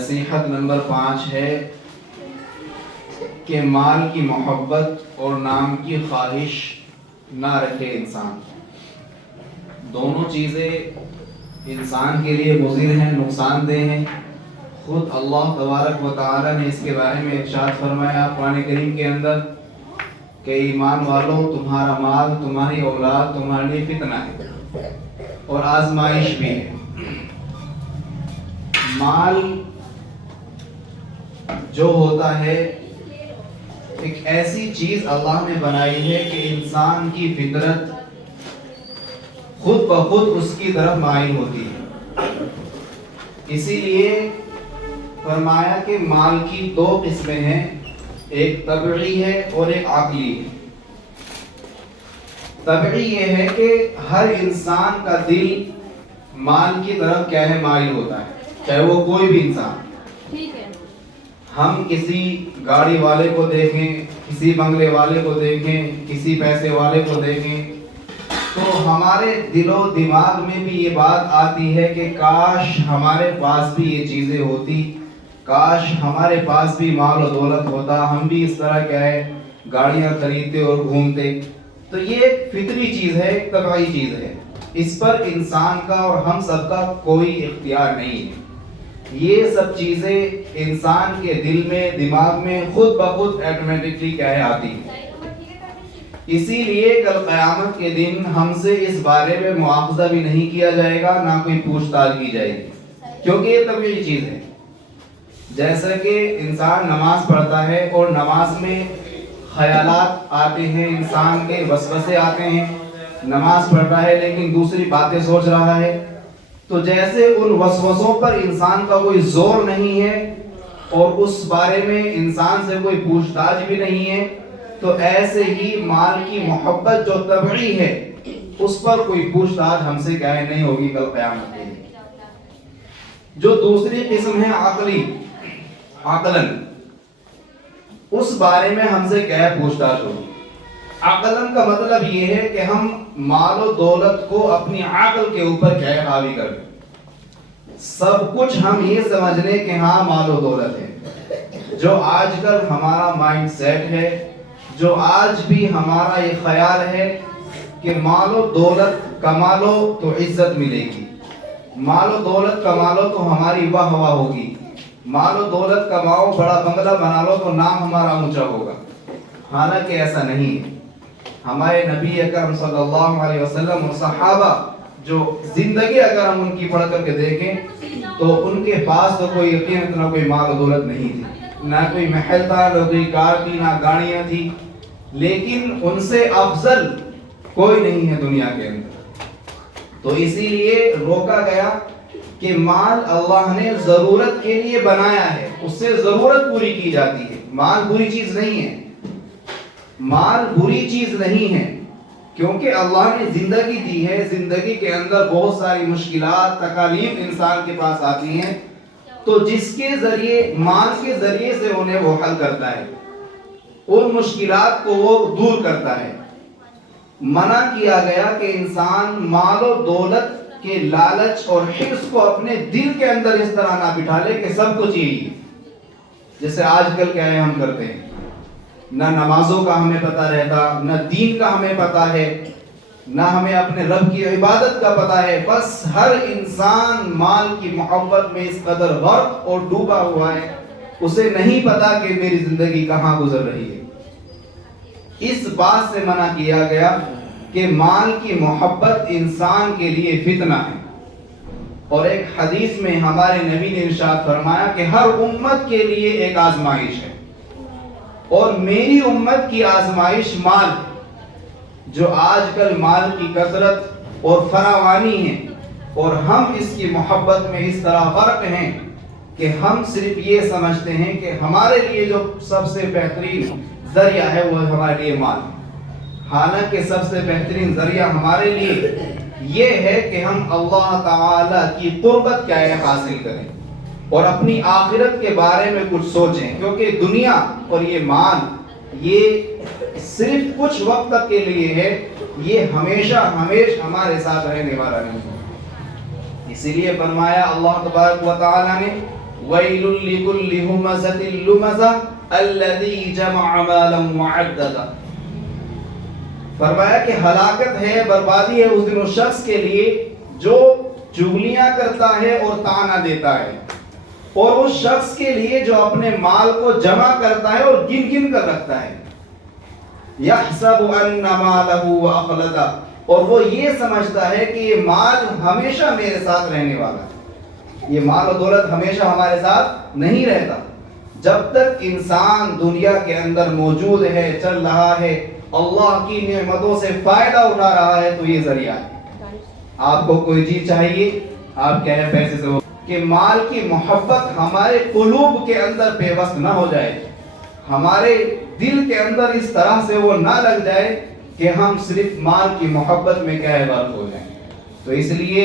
نصیحت نمبر 5 ہے کہ مال کی محبت اور نام کی خواہش نہ رکھے انسان۔ دونوں چیزیں انسان کے لیے مضر ہیں، نقصان دہ ہیں۔ خود اللہ تبارک و تعالی نے اس کے بارے میں ارشاد فرمایا قرآن کریم کے اندر کہ ایمان والوں، تمہارا مال، تمہاری اولاد تمہارے لیے فتنہ ہے اور آزمائش بھی ہے۔ مال جو ہوتا ہے ایک ایسی چیز اللہ نے بنائی ہے کہ انسان کی فطرت خود بخود اس کی طرف مائل ہوتی ہے۔ اسی لیے فرمایا کہ مال کی 2 قسمیں ہیں، ایک طبعی ہے اور ایک عقلی ہے۔ طبعی یہ ہے کہ ہر انسان کا دل مال کی طرف کیا ہے، مائل ہوتا ہے، چاہے وہ کوئی بھی انسان۔ ہم کسی گاڑی والے کو دیکھیں، کسی بنگلے والے کو دیکھیں، کسی پیسے والے کو دیکھیں، تو ہمارے دل و دماغ میں بھی یہ بات آتی ہے کہ کاش ہمارے پاس بھی یہ چیزیں ہوتی، کاش ہمارے پاس بھی مال و دولت ہوتا، ہم بھی اس طرح کیا ہے گاڑیاں خریدتے اور گھومتے۔ تو یہ ایک فطری چیز ہے، ایک طبعی چیز ہے، اس پر انسان کا اور ہم سب کا کوئی اختیار نہیں ہے۔ یہ سب چیزیں انسان کے دل میں، دماغ میں خود بخود آٹومیٹکلی کیا ہے آتی ہیں۔ اسی لیے کل قیامت کے دن ہم سے اس بارے میں مواخذہ بھی نہیں کیا جائے گا، نہ کوئی پوچھ تاچھ کی جائے گی، کیونکہ یہ طبیعی چیز ہے۔ جیسا کہ انسان نماز پڑھتا ہے اور نماز میں خیالات آتے ہیں، انسان کے وسوسے آتے ہیں، نماز پڑھ رہا ہے لیکن دوسری باتیں سوچ رہا ہے، تو جیسے ان وسوسوں پر انسان کا کوئی زور نہیں ہے اور اس بارے میں انسان سے کوئی پوچھ تاچھ بھی نہیں ہے، تو ایسے ہی مال کی محبت جو طبعی ہے اس پر کوئی پوچھ تاچھ ہم سے کیا ہے نہیں ہوگی کل قیامت کے دن۔ جو دوسری قسم ہے عقلی، عقلاً، اس بارے میں ہم سے کیا ہے پوچھ تاچھ ہوگی۔ عقلاً کا مطلب یہ ہے کہ ہم مال و دولت کو اپنی عقل کے اوپر کیا ہے حاوی کر دیں، سب کچھ ہم یہ سمجھ لیں کہ ہاں مال و دولت ہے۔ جو آج کل ہمارا مائنڈ سیٹ ہے، جو آج بھی ہمارا یہ خیال ہے کہ مال و دولت کما لو تو عزت ملے گی، مال و دولت کما لو تو ہماری واہ واہ ہوگی، مال و دولت کماؤ، بڑا بنگلہ بنا لو تو نام ہمارا اونچا ہوگا۔ حالانکہ ایسا نہیں ہے۔ ہمارے نبی اکرم صلی اللہ علیہ وسلم اور صحابہ جو زندگی اگر ہم ان کی پڑھ کر کے دیکھیں تو ان کے پاس تو کوئی یقین اتنا کوئی مال و دولت نہیں تھی، نہ کوئی محل تھا، نہ کوئی کار تھی، نہ گاڑیاں تھی، لیکن ان سے افضل کوئی نہیں ہے دنیا کے اندر۔ تو اسی لیے روکا گیا کہ مال اللہ نے ضرورت کے لیے بنایا ہے، اس سے ضرورت پوری کی جاتی ہے۔ مال بری چیز نہیں ہے، مال بری چیز نہیں ہے، کیونکہ اللہ نے زندگی دی ہے، زندگی کے اندر بہت ساری مشکلات، تکالیف انسان کے پاس آتی ہیں، تو جس کے ذریعے، مال کے ذریعے سے انہیں وہ حل کرتا ہے، ان مشکلات کو وہ دور کرتا ہے۔ منع کیا گیا کہ انسان مال و دولت کے لالچ اور حرص کو اپنے دل کے اندر اس طرح نہ بٹھا لے کہ سب کچھ یہی ہے، جیسے آج کل کیا ہے ہم کرتے ہیں، نہ نمازوں کا ہمیں پتہ رہتا، نہ دین کا ہمیں پتہ ہے، نہ ہمیں اپنے رب کی عبادت کا پتہ ہے، بس ہر انسان مال کی محبت میں اس قدر غرق اور ڈوبا ہوا ہے، اسے نہیں پتا کہ میری زندگی کہاں گزر رہی ہے۔ اس بات سے منع کیا گیا کہ مال کی محبت انسان کے لیے فتنہ ہے۔ اور ایک حدیث میں ہمارے نبی نے ارشاد فرمایا کہ ہر امت کے لیے ایک آزمائش ہے، اور میری امت کی آزمائش مال ہے۔ جو آج کل مال کی کثرت اور فراوانی ہے اور ہم اس کی محبت میں اس طرح غرق ہیں کہ ہم صرف یہ سمجھتے ہیں کہ ہمارے لیے جو سب سے بہترین ذریعہ ہے وہ ہمارے لیے مال ہے۔ حالانکہ سب سے بہترین ذریعہ ہمارے لیے یہ ہے کہ ہم اللہ تعالی کی قربت کیا ہے حاصل کریں اور اپنی آخرت کے بارے میں کچھ سوچیں، کیونکہ دنیا اور یہ مال یہ صرف کچھ وقت تک کے لیے ہے، یہ ہمیشہ ہمارے ساتھ رہنے والا نہیں ہے۔ اسی لیے فرمایا اللہ تبارک و تعالی نے وَيْلٌ لِكُلِّ هُمَزَةٍ لُمَزَةٍ الَّذِي جَمَعَ مَالًا وَعَدَّدَهُ. فرمایا کہ ہلاکت ہے، بربادی ہے اس دن اس شخص کے لیے جو چغلیاں کرتا ہے اور طعنہ دیتا ہے، اور اس شخص کے لیے جو اپنے مال کو جمع کرتا ہے اور گن گن کر رکھتا ہے. يَحْسَبُ أَنَّ مَالَهُ وَأَخْلَدَهُ، اور وہ یہ سمجھتا ہے کہ یہ مال ہمیشہ میرے ساتھ رہنے والا ہے. یہ مال و دولت ہمیشہ ہمارے ساتھ نہیں رہتا. جب تک انسان دنیا کے اندر موجود ہے، چل رہا ہے، اللہ کی نعمتوں سے فائدہ اٹھا رہا ہے، تو یہ ذریعہ ہے. آپ کو کوئی چیز چاہیے، آپ کہہ رہے پیسے سے ہو، کہ مال کی محبت ہمارے قلوب کے اندر پیوست نہ ہو جائے، ہمارے دل کے اندر اس طرح سے وہ نہ لگ جائے کہ ہم صرف مال کی محبت میں کیا ہے غرق ہو جائیں. تو اس لیے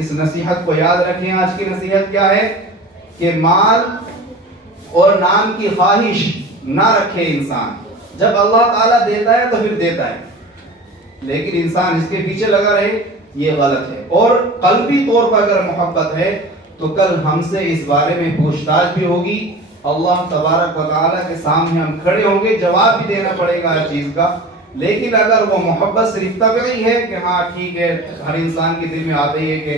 اس نصیحت کو یاد رکھیں. آج کی نصیحت کیا ہے کہ مال اور نام کی خواہش نہ رکھے انسان. جب اللہ تعالیٰ دیتا ہے تو پھر دیتا ہے، لیکن انسان اس کے پیچھے لگا رہے، یہ غلط ہے. اور قلبی طور پر اگر محبت ہے تو کل ہم سے اس بارے میں پوچھ تاچھ بھی ہوگی. اللہ تبارک و تعالیٰ کے سامنے ہم کھڑے ہوں گے، جواب بھی دینا پڑے گا ہر چیز کا. لیکن اگر وہ محبت صرف طبعی ہے کہ ہاں ٹھیک ہے، ہر انسان کے دل میں آتا ہی ہے کہ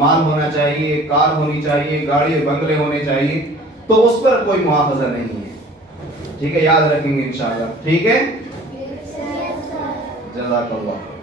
مال ہونا چاہیے، کار ہونی چاہیے، گاڑی بنگلے ہونے چاہیے، تو اس پر کوئی مواخذہ نہیں ہے. ٹھیک ہے، یاد رکھیں گے انشاءاللہ. ٹھیک ہے، جزاک اللہ.